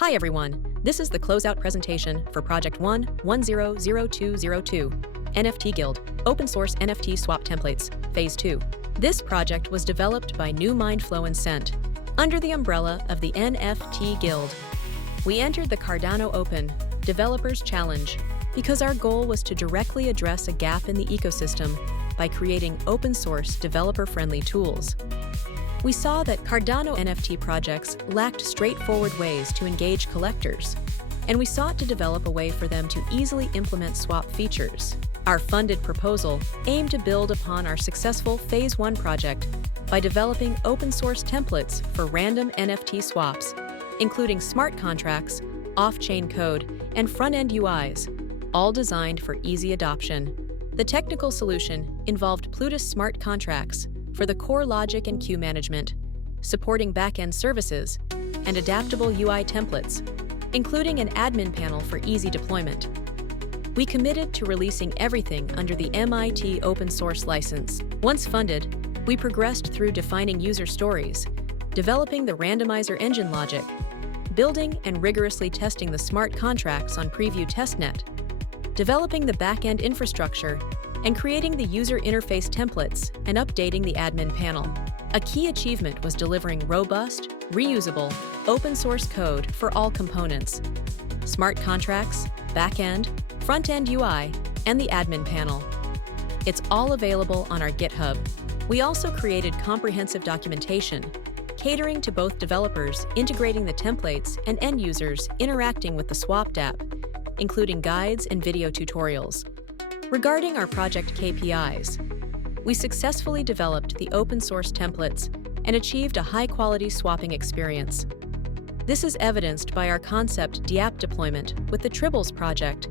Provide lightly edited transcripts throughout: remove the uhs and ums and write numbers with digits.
Hi everyone, this is the closeout presentation for Project 1.100202, NFT Guild, Open Source NFT Swap Templates, Phase 2. This project was developed by New Mindflow and Cent, under the umbrella of the NFT Guild. We entered the Cardano Open Developers Challenge because our goal was to directly address a gap in the ecosystem by creating open-source, developer-friendly tools. We saw that Cardano NFT projects lacked straightforward ways to engage collectors, and we sought to develop a way for them to easily implement swap features. Our funded proposal aimed to build upon our successful Phase 1 project by developing open-source templates for random NFT swaps, including smart contracts, off-chain code, and front-end UIs, all designed for easy adoption. The technical solution involved Plutus smart contracts for the core logic and queue management, supporting back-end services, and adaptable UI templates, including an admin panel for easy deployment. We committed to releasing everything under the MIT open source license. Once funded, we progressed through defining user stories, developing the randomizer engine logic, building and rigorously testing the smart contracts on Preview testnet, developing the back-end infrastructure, and creating the user interface templates and updating the admin panel. A key achievement was delivering robust, reusable, open-source code for all components: smart contracts, back-end, front-end UI, and the admin panel. It's all available on our GitHub. We also created comprehensive documentation, catering to both developers integrating the templates and end users interacting with the Swapped app, including guides and video tutorials. Regarding our project KPIs, we successfully developed the open-source templates and achieved a high-quality swapping experience. This is evidenced by our concept DApp deployment with the Tribbles project,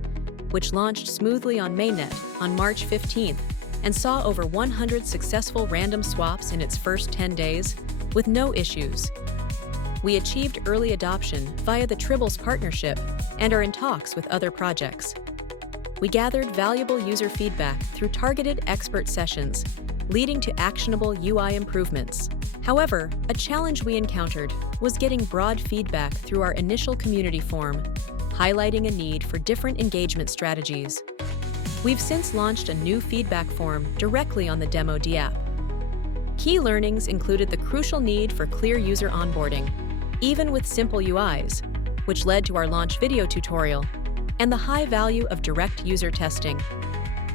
which launched smoothly on mainnet on March 15th and saw over 100 successful random swaps in its first 10 days with no issues. We achieved early adoption via the Tribbles partnership and are in talks with other projects. We gathered valuable user feedback through targeted expert sessions, leading to actionable UI improvements. However, a challenge we encountered was getting broad feedback through our initial community forum, highlighting a need for different engagement strategies. We've since launched a new feedback form directly on the demo DApp. Key learnings included the crucial need for clear user onboarding, even with simple UIs, which led to our launch video tutorial, and the high value of direct user testing.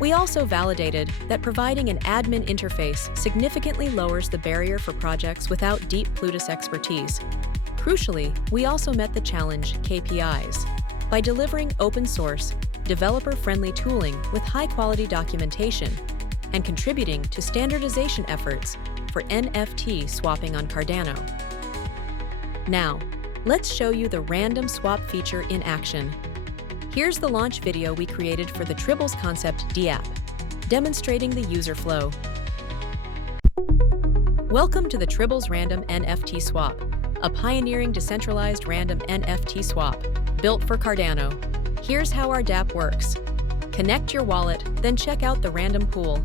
We also validated that providing an admin interface significantly lowers the barrier for projects without deep Plutus expertise. Crucially, we also met the challenge KPIs by delivering open-source, developer-friendly tooling with high-quality documentation and contributing to standardization efforts for NFT swapping on Cardano. Now, let's show you the random swap feature in action. Here's the launch video we created for the Tribbles concept DApp, demonstrating the user flow. Welcome to the Tribbles Random NFT Swap, a pioneering decentralized random NFT swap built for Cardano. Here's how our DApp works. Connect your wallet, then check out the random pool.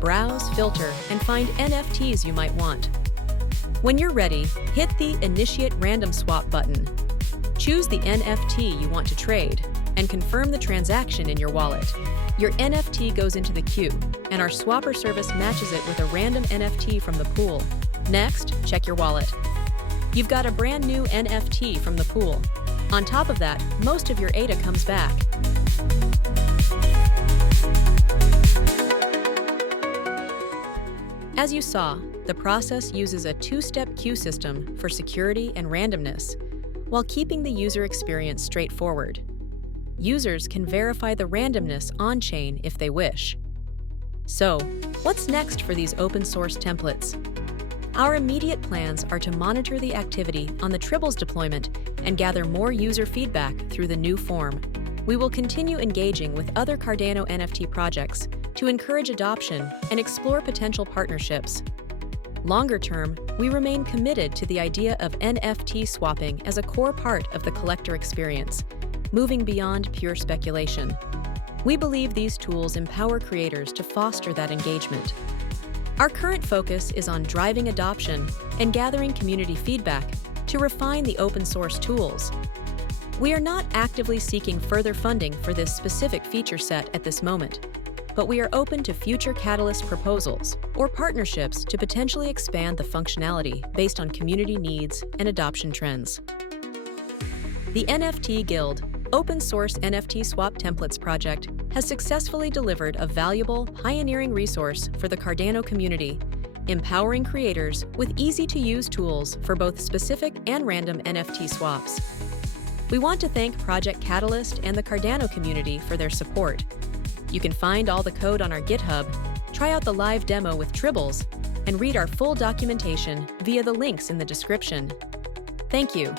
Browse, filter, and find NFTs you might want. When you're ready, hit the Initiate Random Swap button. Choose the NFT you want to trade and confirm the transaction in your wallet. Your NFT goes into the queue, and our swapper service matches it with a random NFT from the pool. Next, check your wallet. You've got a brand new NFT from the pool. On top of that, most of your ADA comes back. As you saw, the process uses a two-step queue system for security and randomness, while keeping the user experience straightforward. Users can verify the randomness on-chain if they wish. So, what's next for these open-source templates? Our immediate plans are to monitor the activity on the Tribbles deployment and gather more user feedback through the new form. We will continue engaging with other Cardano NFT projects to encourage adoption and explore potential partnerships. Longer term, we remain committed to the idea of NFT swapping as a core part of the collector experience, moving beyond pure speculation. We believe these tools empower creators to foster that engagement. Our current focus is on driving adoption and gathering community feedback to refine the open source tools. We are not actively seeking further funding for this specific feature set at this moment, but we are open to future Catalyst proposals or partnerships to potentially expand the functionality based on community needs and adoption trends. The NFT Guild open source NFT Swap Templates project has successfully delivered a valuable, pioneering resource for the Cardano community, empowering creators with easy-to-use tools for both specific and random NFT swaps. We want to thank Project Catalyst and the Cardano community for their support. You can find all the code on our GitHub, try out the live demo with Tribbles, and read our full documentation via the links in the description. Thank you.